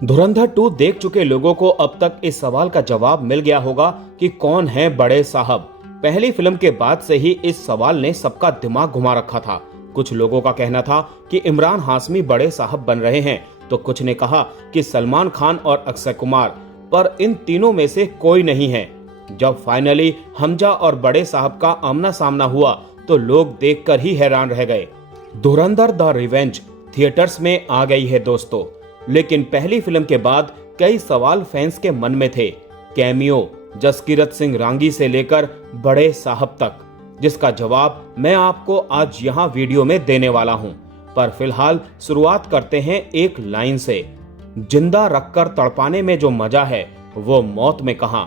धुरंधर 2 देख चुके लोगों को अब तक इस सवाल का जवाब मिल गया होगा कि कौन है बड़े साहब। पहली फिल्म के बाद से ही इस सवाल ने सबका दिमाग घुमा रखा था। कुछ लोगों का कहना था कि इमरान हाशमी बड़े साहब बन रहे हैं, तो कुछ ने कहा कि सलमान खान और अक्षय कुमार, पर इन तीनों में से कोई नहीं है। जब फाइनली हमजा और बड़े साहब का आमना सामना हुआ तो लोग देखकर ही हैरान रह गए। धुरंधर द रिवेंज थिएटर्स में आ गई है दोस्तों, लेकिन पहली फिल्म के बाद कई सवाल फैंस के मन में थे। कैमियो जसकीरत सिंह रांगी से लेकर बड़े साहब तक, जिसका जवाब मैं आपको आज यहाँ वीडियो में देने वाला हूँ। पर फिलहाल शुरुआत करते हैं एक लाइन से। जिंदा रखकर तड़पाने में जो मजा है वो मौत में कहां।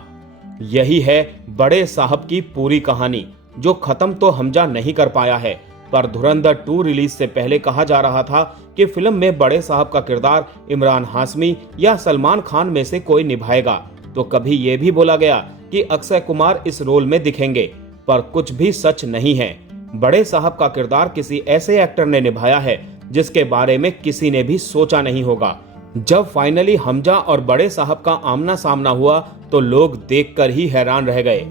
यही है बड़े साहब की पूरी कहानी, जो खत्म तो हमजा नहीं कर पाया है। पर धुरंधर 2 रिलीज से पहले कहा जा रहा था कि फिल्म में बड़े साहब का किरदार इमरान हाशमी या सलमान खान में से कोई निभाएगा। तो कभी ये भी बोला गया कि अक्षय कुमार इस रोल में दिखेंगे, पर कुछ भी सच नहीं है। बड़े साहब का किरदार किसी ऐसे एक्टर ने निभाया है जिसके बारे में किसी ने भी सोचा नहीं होगा। जब फाइनली हमजा और बड़े साहब का आमना सामना हुआ तो लोग देखकर ही हैरान रह गए।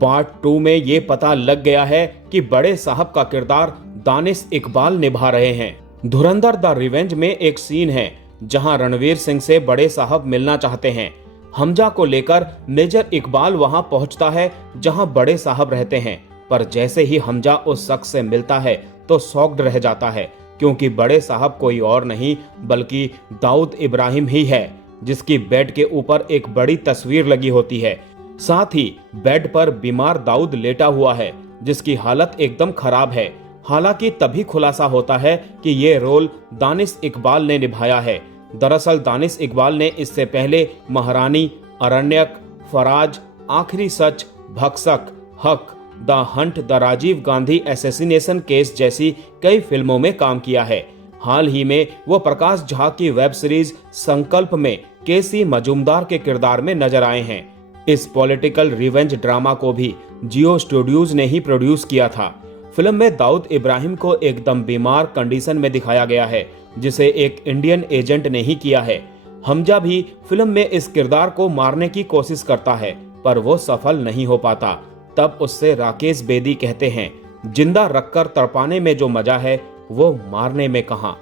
पार्ट 2 में ये पता लग गया है कि बड़े साहब का किरदार दानिश इकबाल निभा रहे हैं। धुरंधर द रिवेंज में एक सीन है जहां रणवीर सिंह से बड़े साहब मिलना चाहते हैं। हमजा को लेकर मेजर इकबाल वहां पहुंचता है जहां बड़े साहब रहते हैं, पर जैसे ही हमजा उस शख्स से मिलता है तो शॉक्ड रह जाता है, क्योंकि बड़े साहब कोई और नहीं बल्कि दाऊद इब्राहिम ही है, जिसकी बेड के ऊपर एक बड़ी तस्वीर लगी होती है। साथ ही बेड पर बीमार दाऊद लेटा हुआ है, जिसकी हालत एकदम खराब है। हालांकि तभी खुलासा होता है कि ये रोल दानिश इकबाल ने निभाया है। दरअसल दानिश इकबाल ने इससे पहले महारानी, अरण्यक, फराज, आखिरी Sach, Bhakshak, Haq, the hunt, the Rajiv Gandhi assassination case जैसी कई फिल्मों में काम किया है। हाल ही में वो प्रकाश झा की वेब सीरीज संकल्प में केसी मजूमदार के किरदार में नजर आए हैं। इस पॉलिटिकल रिवेंज ड्रामा को भी जियो स्टूडियोज ने ही प्रोड्यूस किया था। फिल्म में दाऊद इब्राहिम को एकदम बीमार कंडीशन में दिखाया गया है, जिसे एक इंडियन एजेंट ने ही किया है। हमजा भी फिल्म में इस किरदार को मारने की कोशिश करता है, पर वो सफल नहीं हो पाता। तब उससे राकेश बेदी कहते हैं, जिंदा रखकर तड़पाने में जो मजा है वो मारने में कहां।